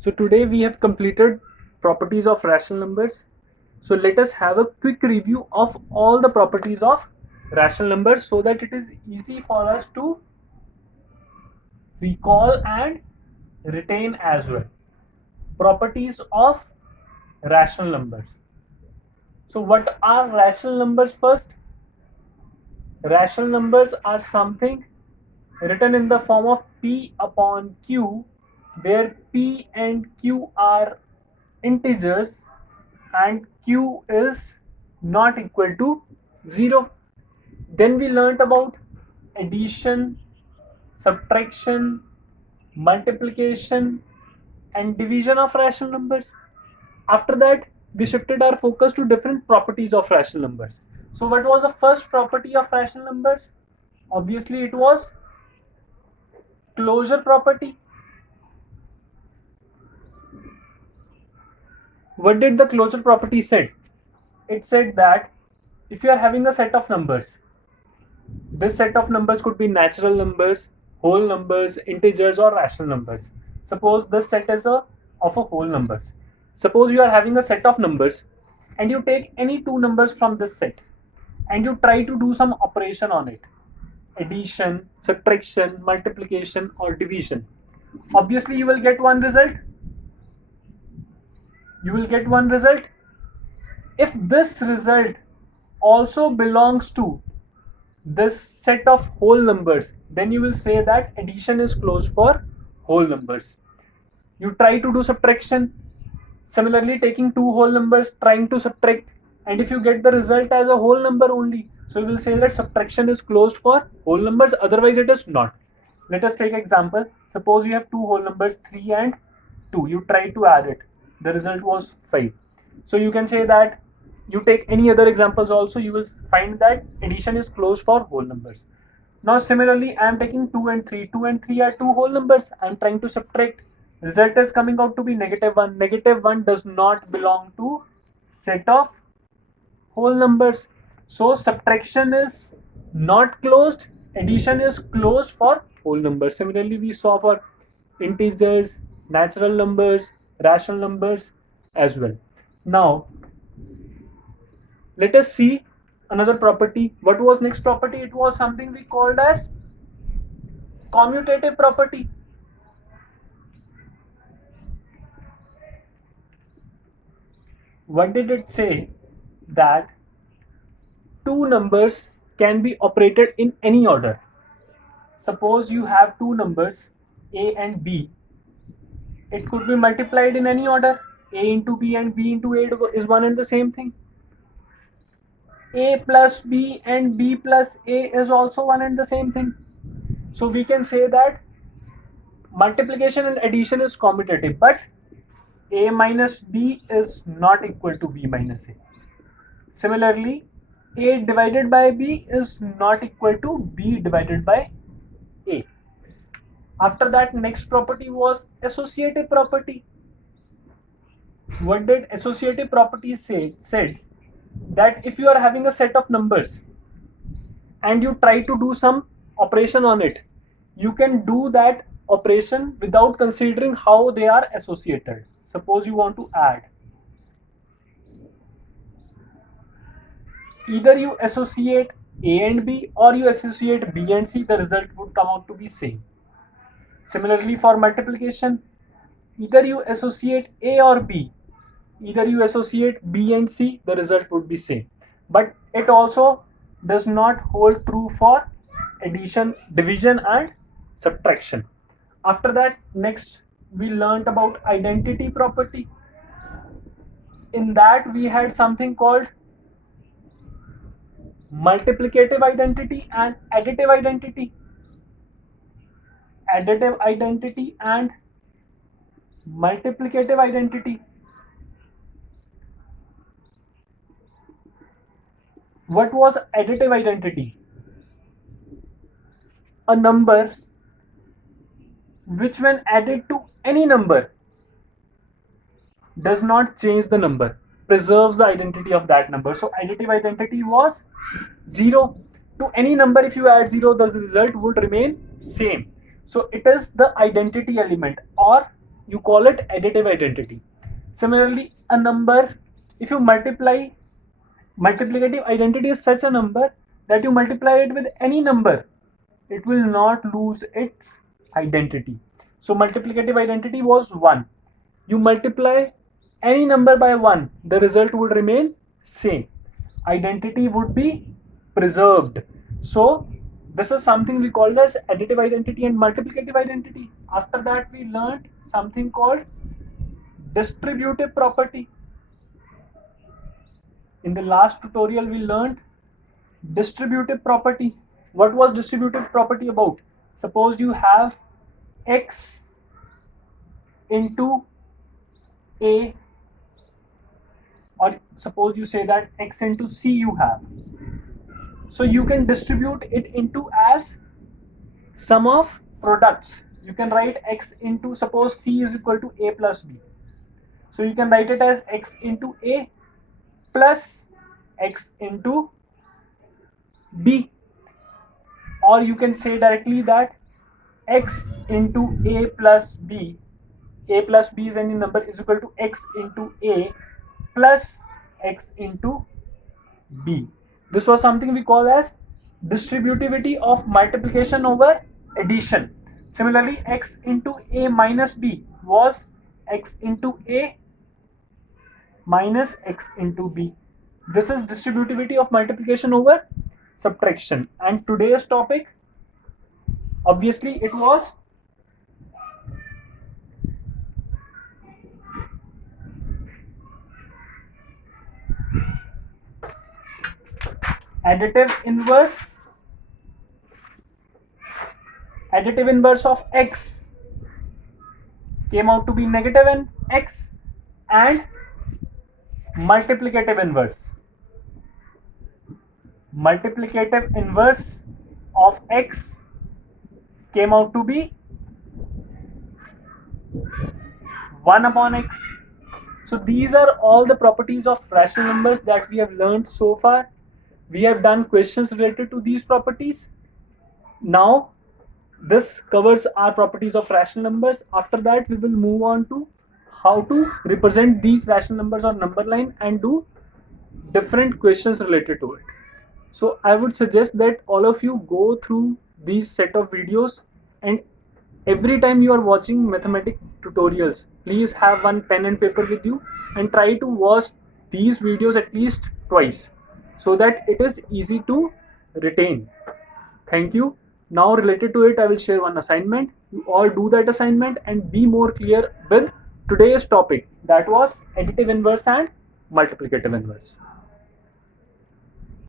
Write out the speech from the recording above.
So today we have completed properties of rational numbers. So let us have a quick review of all the properties of rational numbers so that it is easy for us to recall and retain as well. Properties of rational numbers. So what are rational numbers first? Rational numbers are something written in the form of P upon Q, where P and Q are integers and Q is not equal to 0. Then we learnt about addition, subtraction, multiplication, and division of rational numbers. After that, we shifted our focus to different properties of rational numbers. So, what was the first property of rational numbers? Obviously, it was closure property. What did the closure property said? It said that if you are having a set of numbers, this set of numbers could be natural numbers, whole numbers, integers, or rational numbers. Suppose this set is of a whole numbers. Suppose you are having a set of numbers and you take any two numbers from this set and you try to do some operation on it, addition, subtraction, multiplication, or division. Obviously, you will get one result. You will get one result. If this result also belongs to this set of whole numbers, then you will say that addition is closed for whole numbers. You try to do subtraction, similarly taking two whole numbers, trying to subtract, and if you get the result as a whole number only, so you will say that subtraction is closed for whole numbers, otherwise it is not. Let us take example. Suppose you have two whole numbers 3 and 2. You try to add it, the result was 5. So you can say that you take any other examples also, you will find that addition is closed for whole numbers. Now similarly, I am taking 2 and 3. 2 and 3 are two whole numbers. I am trying to subtract. Result is coming out to be -1. -1 does not belong to set of whole numbers. So subtraction is not closed. Addition is closed for whole numbers. Similarly, we saw for integers, natural numbers, rational numbers as well. Now let us see another property. What was next property? It was something we called as commutative property. What did it say? That two numbers can be operated in any order. Suppose you have two numbers a and b, it could be multiplied in any order. A into b and b into a is one and the same thing. A plus b and b plus a is also one and the same thing. So we can say that multiplication and addition is commutative, but a minus b is not equal to b minus a. Similarly, a divided by b is not equal to b divided by a. After that, next property was associative property. What did associative property say? Said that if you are having a set of numbers and you try to do some operation on it, you can do that operation without considering how they are associated. Suppose you want to add, either you associate a and b or you associate b and c, the result would come out to be same. Similarly, for multiplication, either you associate a or b, either you associate b and c, the result would be same. But it also does not hold true for addition, division, and subtraction. After that, next we learnt about identity property. In that, we had something called multiplicative identity and additive identity. Additive identity and multiplicative identity. What was additive identity? A number which, when added to any number, does not change the number, preserves the identity of that number. So additive identity was 0. To any number, if you add 0, the result would remain same. So it is the identity element, or you call it additive identity. Similarly, a number, if you multiply, multiplicative identity is such a number that you multiply it with any number, it will not lose its identity. So multiplicative identity was 1. You multiply any number by 1, the result would remain same. Identity would be preserved. So this is something we called as additive identity and multiplicative identity. After that, we learned something called distributive property. In the last tutorial, we learned distributive property. What was distributive property about? Suppose you have x into a, or suppose you say that x into c you have. So you can distribute it into as sum of products. You can write x into, suppose c is equal to a plus b. So you can write it as x into a plus x into b. Or you can say directly that x into a plus b is any number, is equal to x into a plus x into b. This was something we call as distributivity of multiplication over addition. Similarly, x into a minus b was x into a minus x into b. This is distributivity of multiplication over subtraction. And today's topic, obviously, it was additive inverse of x came out to be negative in x, and multiplicative inverse of x came out to be 1 upon x. So these are all the properties of rational numbers that we have learned so far. We have done questions related to these properties. Now this covers our properties of rational numbers. After that, we will move on to how to represent these rational numbers on number line and do different questions related to it. So I would suggest that all of you go through these set of videos, and every time you are watching mathematics tutorials, please have one pen and paper with you and try to watch these videos at least twice so that it is easy to retain. Thank you. Now related to it, I will share one assignment. You all do that assignment and be more clear with today's topic, that was additive inverse and multiplicative inverse.